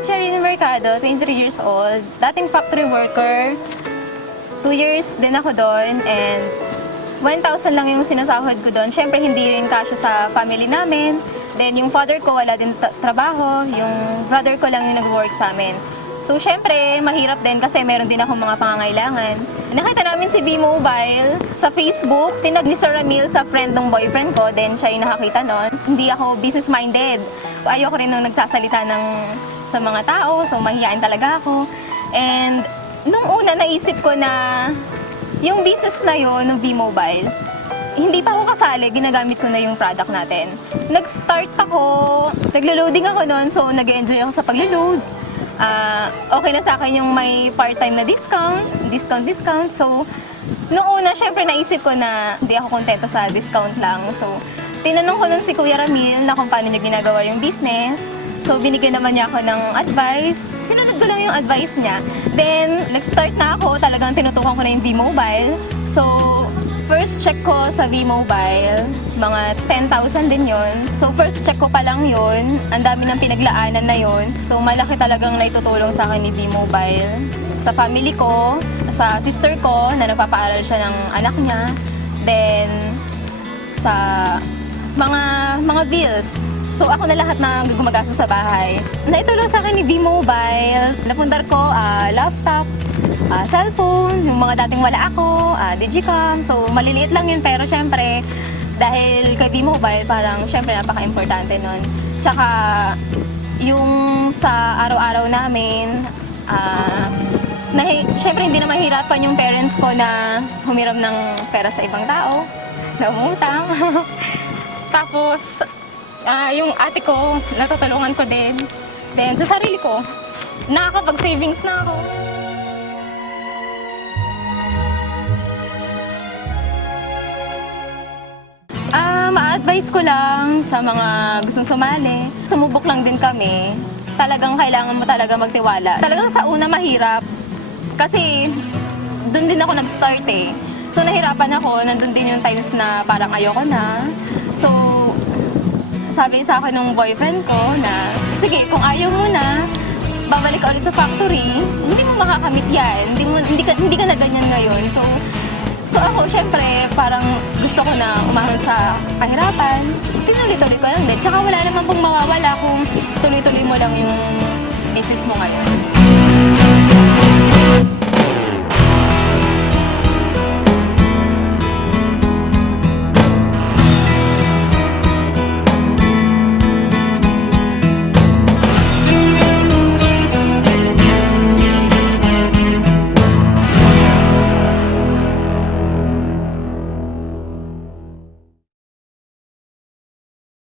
I'm Sherilyn Mercado, 23 years old. Dating factory worker. 2 years din ako doon and 1,000 lang yung sinasahod ko doon. Siyempre, hindi rin kasya sa family namin. Then, yung father ko wala din trabaho. Yung brother ko lang yung nag-work sa amin. So, syempre, mahirap din kasi meron din akong mga pangangailangan. Nakita namin si V-Mobile sa Facebook. Tinag ni Sir Ramil sa friend ng boyfriend ko. Then, siya yung nakakita nun. Hindi ako business-minded. Ayoko rin nung nagsasalita sa mga tao. So, mahihain talaga ako. And, nung una, naisip ko na yung business na yun, ng V-Mobile, hindi pa ako kasali, ginagamit ko na yung product natin. Nag-start ako, naglo-loading ako noon, so nag-enjoy ako sa paglo-load. Okay na sa akin yung may part-time na discount. So, noong una, syempre naisip ko na hindi ako kontento sa discount lang. So, tinanong ko nun si Kuya Ramil na kung paano niya ginagawa yung business. So, binigyan naman niya ako ng advice. Sinunod ko lang yung advice niya. Then, nag-start na ako. Talagang tinutukan ko na yung V-Mobile. So, first check ko sa V-Mobile, mga 10,000 din yun. So, first check ko pa lang yun. Ang dami ng pinaglaanan na yun. So, malaki talagang naitutulong sa akin ni V-Mobile. Sa family ko, sa sister ko, na nagpapaaral siya ng anak niya. Then, sa mga bills. So, ako na lahat na gumagastos sa bahay. Naitulong sa akin ni V-Mobile. Napundar ko, laptop, cellphone, yung mga dating wala ako, digicam. So, maliliit lang yun pero syempre, dahil kay V-Mobile, parang syempre napaka-importante nun. Tsaka, yung sa araw-araw namin, syempre hindi na mahirapan yung parents ko na humiram ng pera sa ibang tao, na umutang. Tapos, yung ate ko, natutulungan ko din. Then, sa sarili ko, nakakapag-savings na ako. Ma-advise ko lang sa mga gustong sumali. Sumubok lang din kami. Talagang kailangan mo talaga magtiwala. Talagang sa una mahirap. Kasi doon din ako nag-start eh. So nahirapan ako. Nandun din yung times na parang ayoko na. So sabi sa akin ng boyfriend ko na, sige, kung ayaw mo na, babalik ka ulit sa factory, hindi mo makakamit yan. Hindi ka na ganyan ngayon. So ako, syempre, parang gusto ko na umahon sa kahirapan. Tinuloy-tuloy ko lang din. Tsaka wala naman pong mawawala kung tuloy-tuloy mo lang yung business mo ngayon.